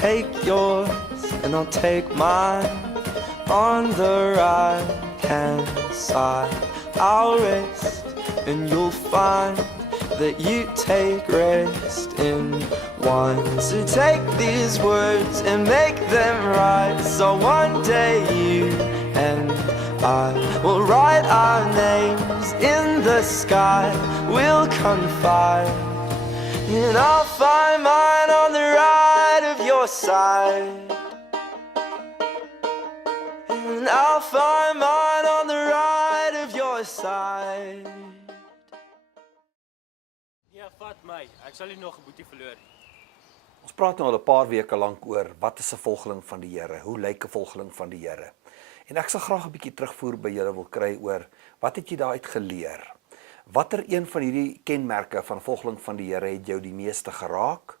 take yours and I'll take mine. On the right-hand side, I'll rest and you'll find that you take rest in wine. So take these words and make them right, so one day you and I will write our names in the sky. We'll confide, and I'll find mine on the right of your side. And I'll find mine on the right of your side. Ja, vat my. Ek sal nie nog 'n boetie verloor nie. Ons praat nou al 'n paar weke lank oor wat is 'n volgeling van die Here? Hoe lyk 'n volgeling van die Here? En ek sal graag 'n bietjie terugvoer by julle wil kry oor wat het jy daaruit geleer? Watter een van hierdie kenmerke van volgeling van die Here het jou die meeste geraak?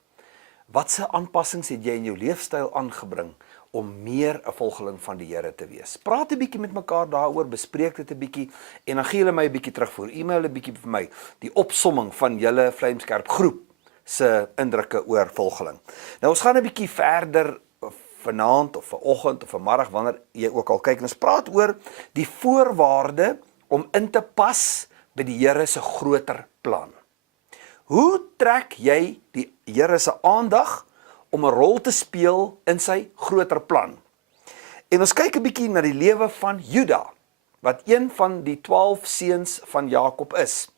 Watse aanpassings het jy in jou leefstyl aangebring om meer 'n volgeling van die Here te wees? Praat 'n bietjie met mekaar daaroor, bespreek dit 'n bietjie en dan gee julle my 'n bietjie terugvoer. E-mail 'n bietjie vir my die opsomming van julle Vlameskerp groep se indrukke oor volgeling. Nou ons gaan 'n bietjie verder vanaand of vanoggend of vanmiddag wanneer jy ook al kyk en ons praat oor die voorwaarde om in te pas by die Here se groter plan. Hoe trek jy die Here se aandag om 'n rol te speel in sy groter plan? En ons kyk 'n bietjie na die lewe van Juda, wat een van die 12 seuns van Jakob is.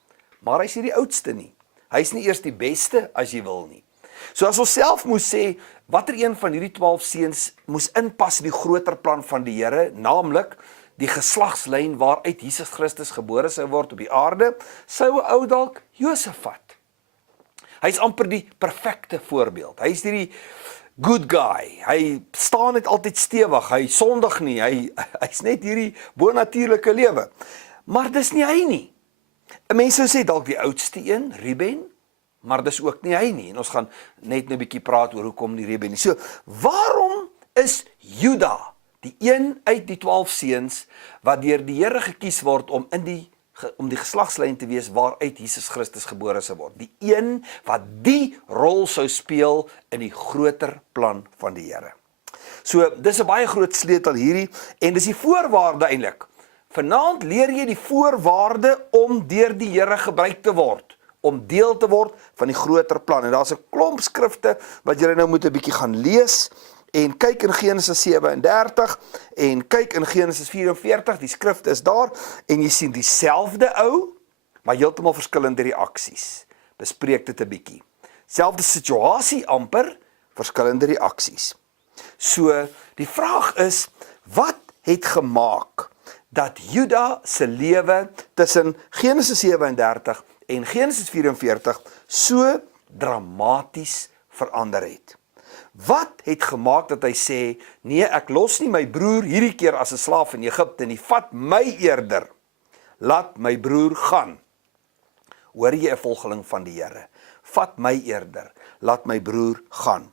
Maar hy's nie die oudste nie. Hy's nie eers die beste as jy wil nie. So as ons self moes sê, watter een van hierdie 12 seuns moes inpas in die groter plan van die Here, naamlik die geslagslyn waaruit Jesus Christus gebore sou word op die aarde, sou 'n ou dalk Josef vat. Hy's amper die perfekte voorbeeld. Hy's die good guy. Hy staan net altyd stewig. Hy sondig nie. Hy's net hierdie bonatuurlike lewe. Maar dis nie hy nie. 'n Mens sou sê dalk die oudste een, Ruben, maar dis ook nie hy nie. En ons gaan net 'n bietjie praat oor hoekom nie Ruben nie. So, waarom is Juda die een uit die 12 seuns wat deur die Here gekies word om die geslagslyn te wees waaruit Jesus Christus gebore sou word? Die een wat die rol sou speel in die groter plan van die Here. So, dis 'n baie groot sleutel hierdie en dis die voorwaarde eintlik. Vanaand leer jy die voorwaarde om deur die Here gebruik te word, om deel te word van die groter plan. En daar's 'n klomp skrifte wat jy nou moet 'n bietjie gaan lees en kyk in Genesis 37 en kyk in Genesis 44, die skrifte is daar en jy sien dieselfde ou, maar heeltemal verskillende reaksies. Bespreek dit 'n bietjie. Selfde situasie amper, verskillende reaksies. So, die vraag is, wat het gemaak dat Juda se lewe tussen Genesis 37 en Genesis 44 so dramaties verander het? Wat het gemaak dat hy sê, nee, ek los nie my broer hierdie keer as 'n slaaf in Egipte nie, vat my eerder, laat my broer gaan. Hoor jy 'n volgeling van die Here? Vat my eerder, laat my broer gaan.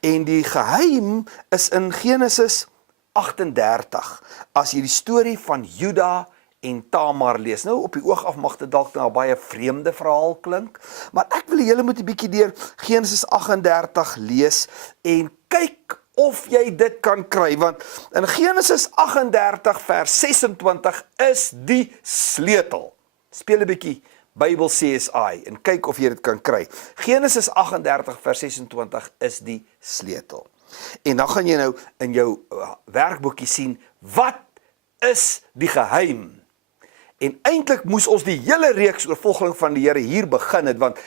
En die geheim is in Genesis 38, as jy die storie van Juda en Tamar lees. Nou op die oog af mag dit dalk nou 'n baie vreemde verhaal klink, maar ek wil julle moet 'n bietjie deur Genesis 38 lees en kyk of jy dit kan kry, want in Genesis 38 vers 26 is die sleutel. Speel 'n bietjie Bybel CSI en kyk of jy dit kan kry. Genesis 38 vers 26 is die sleutel. En dan gaan jy nou in jou werkboekie sien, wat is die geheim? En eintlik moes ons die hele reeks oor volgeling van die Here hier begin het, want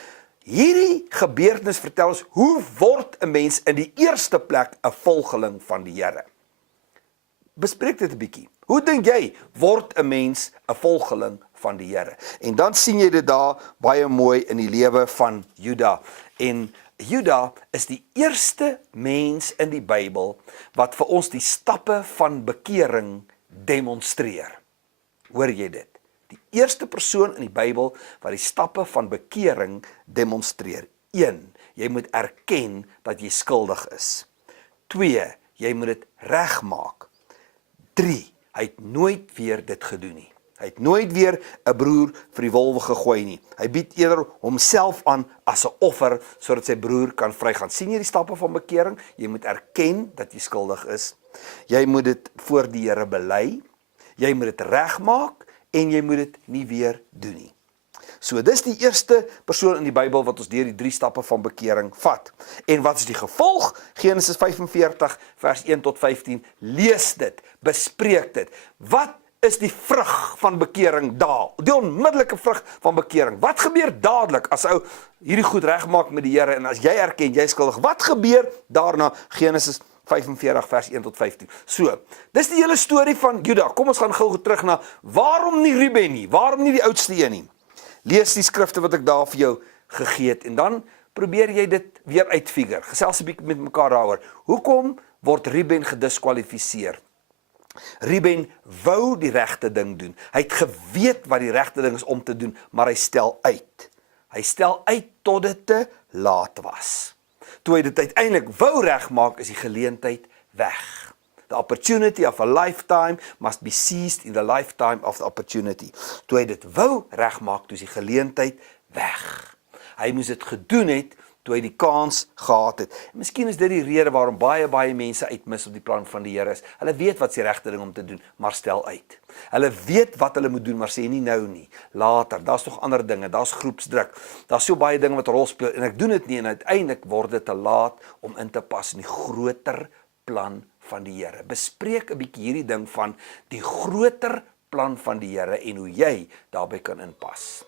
hierdie gebeurtenis vertel ons, hoe word 'n mens in die eerste plek 'n volgeling van die Here? Bespreek dit 'n bietjie. Hoe dink jy, word 'n mens 'n volgeling van die Here? En dan sien jy dit daar baie mooi in die lewe van Juda. En Juda is die eerste mens in die Bybel wat vir ons die stappe van bekering demonstreer. Hoor jy dit? Die eerste persoon in die Bybel wat die stappe van bekering demonstreer. 1. Jy moet erken dat jy skuldig is. 2. Jy moet dit regmaak. 3. Hy het nooit weer dit gedoen nie. Hy het nooit weer 'n broer vir die wolwe gegooi nie. Hy bied eerder homself aan as 'n offer sodat sy broer kan vrygaan. sien jy die stappe van bekering? Jy moet erken dat jy skuldig is. Jy moet dit voor die Here bely. Jy moet dit regmaak en jy moet dit nie weer doen nie. So dis die eerste persoon in die Bybel wat ons deur die 3 stappe van bekering vat. En wat is die gevolg? Genesis 45 vers 1 tot 15. Lees dit, bespreek dit. Wat is die vrug van bekering daar? Die onmiddellike vrug van bekering. Wat gebeur dadelik as ou hierdie goed regmaak met die Here en as jy erken jy is skuldig? Wat gebeur daarna? Genesis 45 vers 1 tot 15. So, dis die hele storie van Juda. Kom ons gaan gou terug na waarom nie Ruben nie? Waarom nie die oudste een nie? Lees die skrifte wat ek daar vir jou gegee het en dan probeer jy dit weer uitfigure. Gesels 'n bietjie met mekaar daaroor. Hoekom word Ruben gediskwalifiseer? Ruben wou die regte ding doen. Hy het geweet wat die regte ding is om te doen, maar hy stel uit. Hy stel uit tot dit te laat was. Toe hy dit uiteindelik wou regmaak, is die geleentheid weg. The opportunity of a lifetime must be seized in the lifetime of the opportunity. Toe hy dit wou regmaak, toe is die geleentheid weg. Hy moes dit gedoen het toe hy die kans gehad het. En miskien is dit die rede waarom baie mense uitmis op die plan van die Here is. Hulle weet wat is die regte ding om te doen, maar stel uit. Hulle weet wat hulle moet doen, maar sê nie nou nie. Later, daar's nog ander dinge, daar's groepsdruk. Daar's so baie dinge wat 'n rol speel en ek doen dit nie en uiteindelik word dit te laat om in te pas in die groter plan van die Here. Bespreek 'n bietjie hierdie ding van die groter plan van die Here en hoe jy daarbey kan inpas.